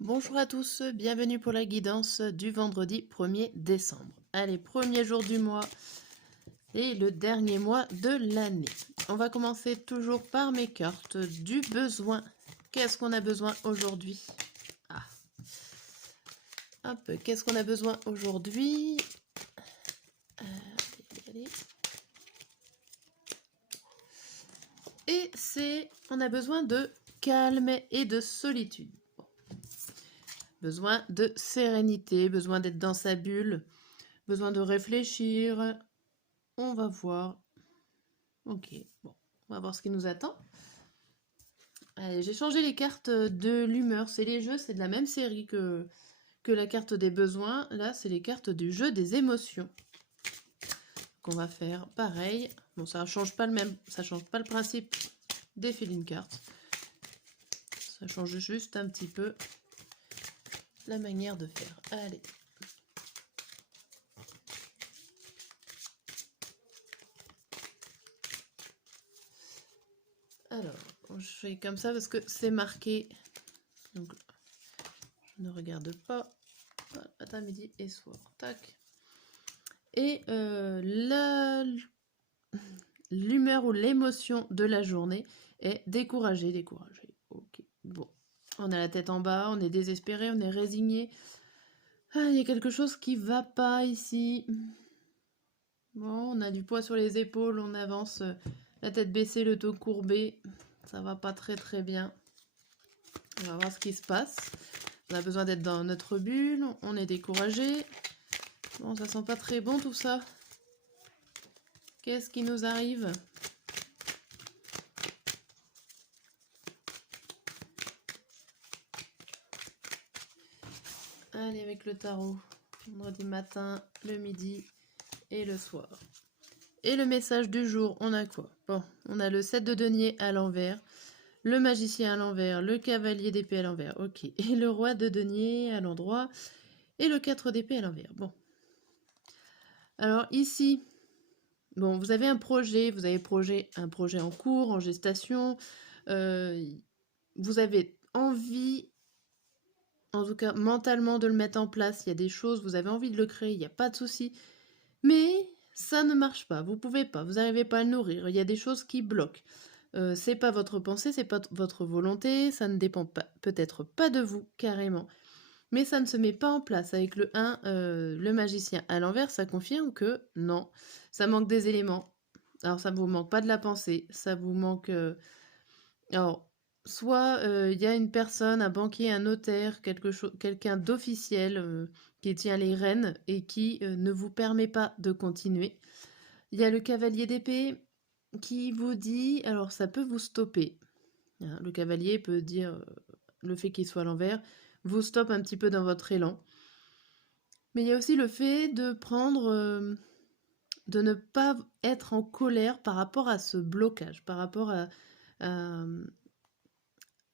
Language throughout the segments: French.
Bonjour à tous, bienvenue pour la guidance du vendredi 1er décembre. Allez, premier jour du mois et le dernier mois de l'année. On va commencer toujours par mes cartes du besoin. Qu'est-ce qu'on a besoin aujourd'hui? Hop, qu'est-ce qu'on a besoin aujourd'hui? Allez. Et on a besoin de calme et de solitude. Besoin de sérénité, besoin d'être dans sa bulle, besoin de réfléchir. On va voir. Ok, bon, on va voir ce qui nous attend. Allez, j'ai changé les cartes de l'humeur. C'est les jeux, c'est de la même série que la carte des besoins. Là, c'est les cartes du jeu des émotions. Qu'on va faire pareil. Bon, ça change pas le principe des feeling cards. Ça change juste un petit peu la manière de faire. Allez. Alors, je fais comme ça parce que c'est marqué. Donc, je ne regarde pas. Matin, midi et soir. Tac. Et l'humeur ou l'émotion de la journée est découragé. Ok. Bon. On a la tête en bas, on est désespéré, on est résigné. Ah, il y a quelque chose qui va pas ici. Bon, on a du poids sur les épaules, on avance, la tête baissée, le dos courbé. Ça va pas très bien. On va voir ce qui se passe. On a besoin d'être dans notre bulle, on est découragé. Bon, ça sent pas très bon tout ça. Qu'est-ce qui nous arrive? Allez, avec le tarot. Vendredi matin, le midi et le soir. Et le message du jour, on a quoi? Bon, on a le 7 de denier à l'envers, le magicien à l'envers, le cavalier d'épée à l'envers, ok. Et le roi de denier à l'endroit, et le 4 d'épée à l'envers. Bon. Alors ici, bon, vous avez un projet, un projet en cours, en gestation. Vous avez envie, en tout cas mentalement, de le mettre en place. Il y a des choses, vous avez envie de le créer, il n'y a pas de souci. Mais ça ne marche pas, vous pouvez pas, vous n'arrivez pas à le nourrir. Il y a des choses qui bloquent. C'est pas votre pensée, c'est pas votre volonté, ça ne dépend pas, peut-être pas de vous carrément. Mais ça ne se met pas en place. Avec le 1, le magicien à l'envers, ça confirme que non, ça manque des éléments. Alors ça vous manque pas de la pensée, ça vous manque... alors, soit il y a une personne, un banquier, un notaire, quelqu'un d'officiel qui tient les rênes et qui ne vous permet pas de continuer. Il y a le cavalier d'épée qui vous dit, alors ça peut vous stopper. Hein, le cavalier peut dire, le fait qu'il soit à l'envers, vous stoppe un petit peu dans votre élan. Mais il y a aussi le fait de prendre, de ne pas être en colère par rapport à ce blocage, par rapport à,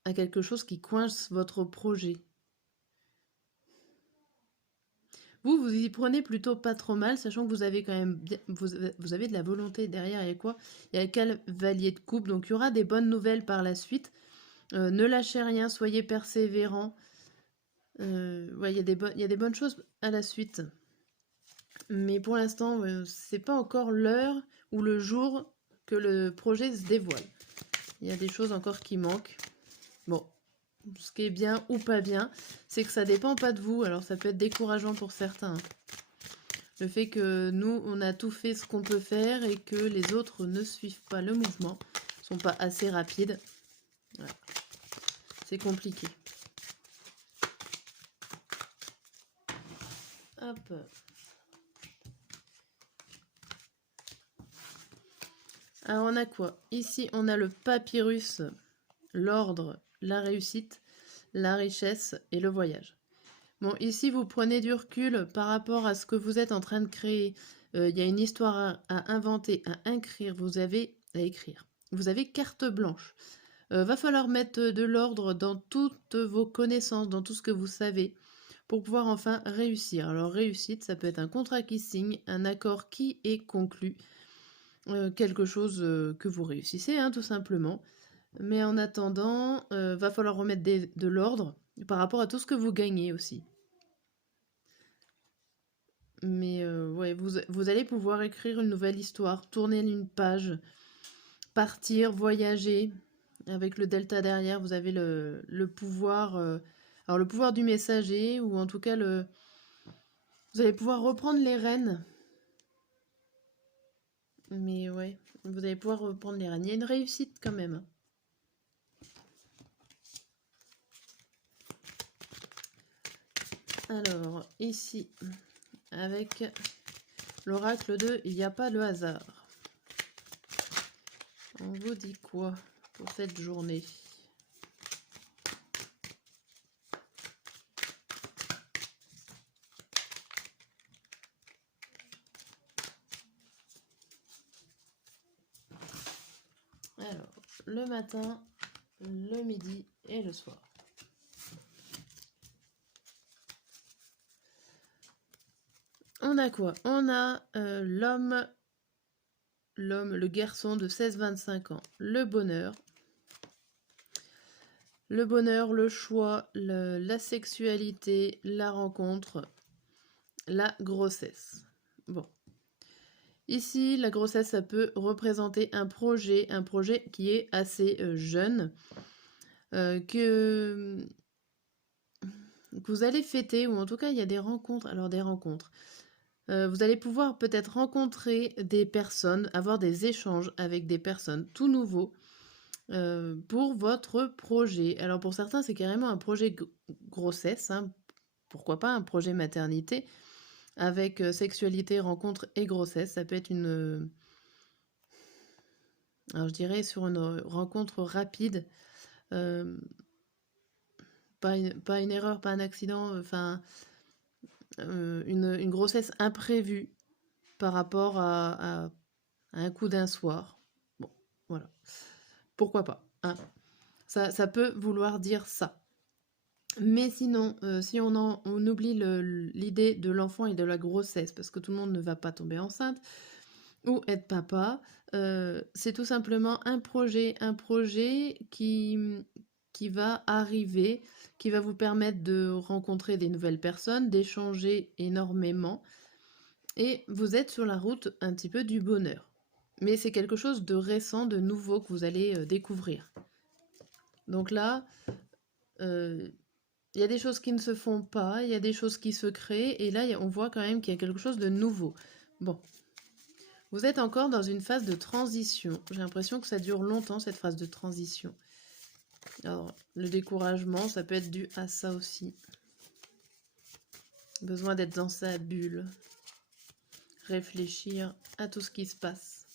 à quelque chose qui coince votre projet. Vous y prenez plutôt pas trop mal, sachant que vous avez quand même vous avez de la volonté derrière. Il y a quoi? Il y a le cavalier de coupe, donc il y aura des bonnes nouvelles par la suite. Ne lâchez rien, soyez persévérant. Ouais, il y a des bonnes choses à la suite. Mais pour l'instant, c'est pas encore l'heure ou le jour que le projet se dévoile. Il y a des choses encore qui manquent. Bon, ce qui est bien ou pas bien, c'est que ça dépend pas de vous. Alors ça peut être décourageant pour certains. Le fait que nous, on a tout fait ce qu'on peut faire et que les autres ne suivent pas le mouvement, sont pas assez rapides. Voilà. C'est compliqué. Hop. Alors on a quoi? Ici, on a le papyrus, l'ordre, la réussite, la richesse et le voyage. Bon, ici, vous prenez du recul par rapport à ce que vous êtes en train de créer. Il y a une histoire à inventer, à écrire. Vous avez à écrire. Vous avez carte blanche. Va falloir mettre de l'ordre dans toutes vos connaissances, dans tout ce que vous savez, pour pouvoir enfin réussir. Alors, réussite, ça peut être un contrat qui signe, un accord qui est conclu, quelque chose que vous réussissez, hein, tout simplement. Mais en attendant, va falloir remettre de l'ordre par rapport à tout ce que vous gagnez aussi. Mais ouais, vous allez pouvoir écrire une nouvelle histoire, tourner une page, partir, voyager. Avec le delta derrière, vous avez le pouvoir, alors le pouvoir du messager, ou en tout cas vous allez pouvoir reprendre les rênes. Mais ouais, vous allez pouvoir reprendre les rênes. Il y a une réussite quand même. Alors, ici, avec l'oracle de il n'y a pas de hasard. On vous dit quoi pour cette journée? Alors, le matin, le midi et le soir. On a quoi? On a l'homme, le garçon de 16-25 ans, le bonheur, le choix, la sexualité, la rencontre, la grossesse. Bon. Ici, la grossesse, ça peut représenter un projet qui est assez jeune, que vous allez fêter, ou en tout cas, il y a des rencontres. Alors, des rencontres. Vous allez pouvoir peut-être rencontrer des personnes, avoir des échanges avec des personnes tout nouveaux pour votre projet. Alors pour certains, c'est carrément un projet grossesse, hein, pourquoi pas un projet maternité, avec sexualité, rencontre et grossesse. Ça peut être alors je dirais sur une rencontre rapide, pas une erreur, pas un accident, enfin une grossesse imprévue par rapport à un coup d'un soir. Bon, voilà. Pourquoi pas, hein. Ça peut vouloir dire ça. Mais sinon, si on oublie l'idée de l'enfant et de la grossesse, parce que tout le monde ne va pas tomber enceinte ou être papa, c'est tout simplement un projet qui va arriver, qui va vous permettre de rencontrer des nouvelles personnes, d'échanger énormément, et vous êtes sur la route un petit peu du bonheur. Mais c'est quelque chose de récent, de nouveau que vous allez découvrir. Donc là, il y a des choses qui ne se font pas, il y a des choses qui se créent, et là, on voit quand même qu'il y a quelque chose de nouveau. Bon, vous êtes encore dans une phase de transition. J'ai l'impression que ça dure longtemps, cette phase de transition. Alors, le découragement, ça peut être dû à ça aussi. Besoin d'être dans sa bulle. Réfléchir à tout ce qui se passe.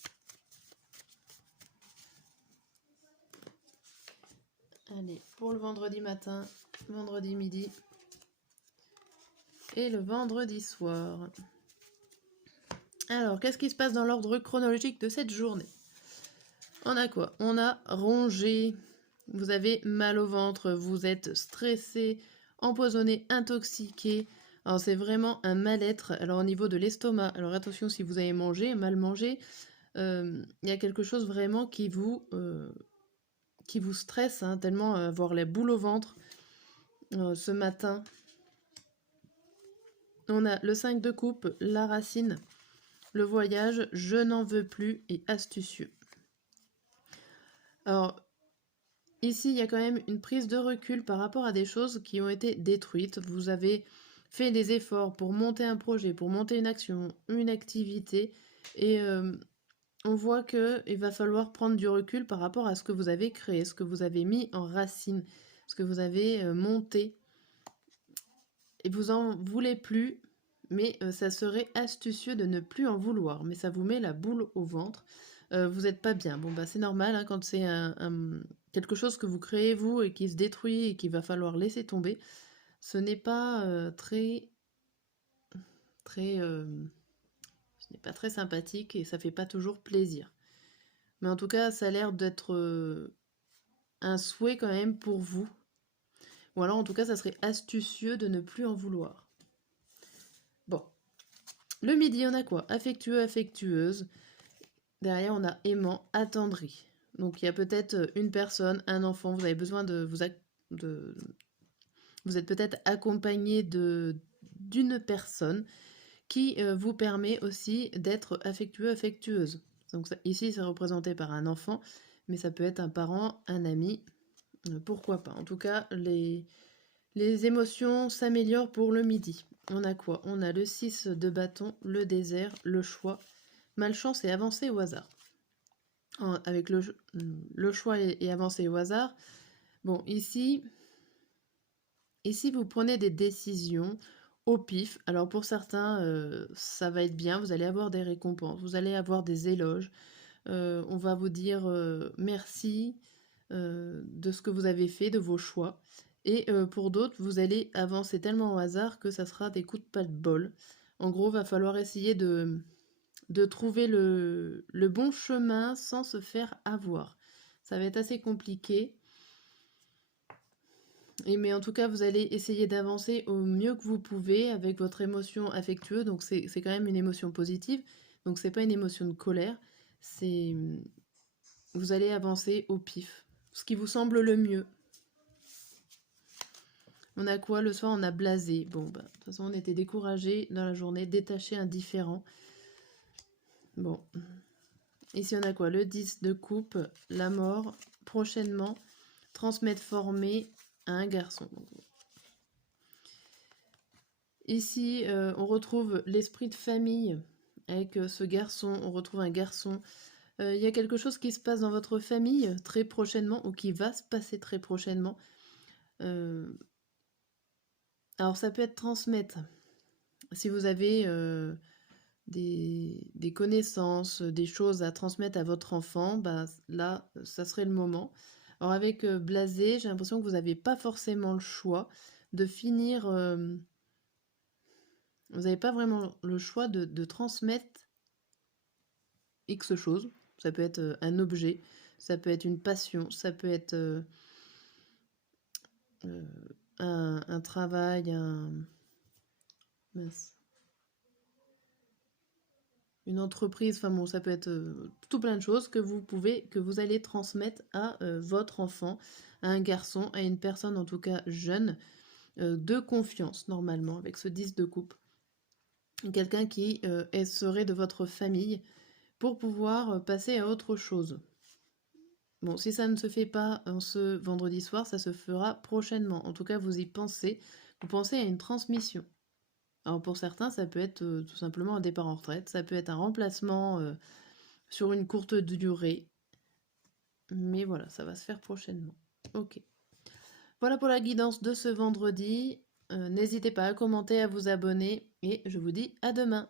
Allez, pour le vendredi matin, vendredi midi et le vendredi soir. Alors, qu'est-ce qui se passe dans l'ordre chronologique de cette journée? On a quoi? On a rongé, vous avez mal au ventre, vous êtes stressé, empoisonné, intoxiqué. Alors c'est vraiment un mal-être. Alors au niveau de l'estomac, alors attention si vous avez mangé, mal mangé, il y a quelque chose vraiment qui vous stresse, hein, tellement avoir les boules au ventre ce matin. On a le 5 de coupe, la racine, le voyage, je n'en veux plus et astucieux. Alors, ici, il y a quand même une prise de recul par rapport à des choses qui ont été détruites. Vous avez fait des efforts pour monter un projet, pour monter une action, une activité, et on voit qu'il va falloir prendre du recul par rapport à ce que vous avez créé, ce que vous avez mis en racine, ce que vous avez monté. Et vous en voulez plus, mais ça serait astucieux de ne plus en vouloir. Mais ça vous met la boule au ventre. Vous n'êtes pas bien. Bon, bah c'est normal, hein, quand c'est quelque chose que vous créez vous et qui se détruit et qu'il va falloir laisser tomber. Ce n'est pas ce n'est pas très sympathique et ça fait pas toujours plaisir. Mais en tout cas, ça a l'air d'être un souhait quand même pour vous. Ou alors en tout cas, ça serait astucieux de ne plus en vouloir. Bon. Le midi, on a quoi? Affectueux, affectueuse. Derrière, on a aimant, attendri. Donc il y a peut-être une personne, un enfant, vous avez besoin de vous êtes peut-être accompagné d'une personne qui vous permet aussi d'être affectueux, affectueuse. Donc ici, c'est représenté par un enfant, mais ça peut être un parent, un ami, pourquoi pas. En tout cas, les émotions s'améliorent pour le midi. On a quoi? On a le 6 de bâton, le désert, le choix, malchance et avancée au hasard. Avec le choix et avancée au hasard, bon, ici, vous prenez des décisions au pif. Alors pour certains, ça va être bien, vous allez avoir des récompenses, vous allez avoir des éloges. On va vous dire merci de ce que vous avez fait, de vos choix. Et pour d'autres, vous allez avancer tellement au hasard que ça sera des coups de pas de bol. En gros, va falloir essayer de trouver le bon chemin sans se faire avoir. Ça va être assez compliqué. Mais en tout cas, vous allez essayer d'avancer au mieux que vous pouvez avec votre émotion affectueuse. Donc c'est quand même une émotion positive. Donc c'est pas une émotion de colère. Vous allez avancer au pif. Ce qui vous semble le mieux. On a quoi? Le soir, on a blasé. Bon, bah, de toute façon, on était découragé dans la journée, détaché, indifférent. Bon. Ici, on a quoi? Le 10 de coupe, la mort, prochainement, transmettre, former à un garçon. Ici, on retrouve l'esprit de famille avec ce garçon. On retrouve un garçon. Il y a quelque chose qui se passe dans votre famille très prochainement ou qui va se passer très prochainement. Alors, ça peut être transmettre. Si vous avez des connaissances, des choses à transmettre à votre enfant, bah, là, ça serait le moment. Alors avec Blasé, j'ai l'impression que vous n'avez pas forcément le choix de finir... vous n'avez pas vraiment le choix de transmettre X chose. Ça peut être un objet, ça peut être une passion, ça peut être un travail, mince. Une entreprise, enfin bon, ça peut être tout plein de choses que vous allez transmettre à votre enfant, à un garçon, à une personne en tout cas jeune, de confiance normalement, avec ce 10 de coupe. Quelqu'un qui serait de votre famille pour pouvoir passer à autre chose. Bon, si ça ne se fait pas ce vendredi soir, ça se fera prochainement. En tout cas, vous y pensez. Vous pensez à une transmission. Alors pour certains, ça peut être tout simplement un départ en retraite, ça peut être un remplacement sur une courte durée. Mais voilà, ça va se faire prochainement. Ok. Voilà pour la guidance de ce vendredi. N'hésitez pas à commenter, à vous abonner et je vous dis à demain.